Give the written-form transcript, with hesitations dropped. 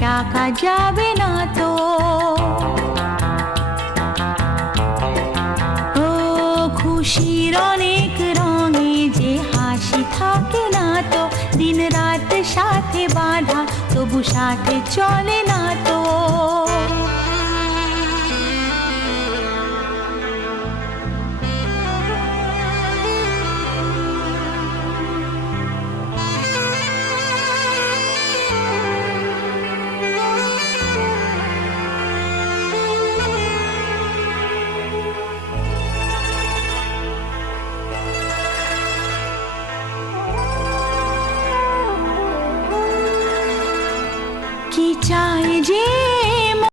ডাকা যাবে না তো। ও খুশির অনেক রঙে যে হাসি থাকে না তো, দিন রাত সাথে বাঁধা তবু সাথে চলে না তো।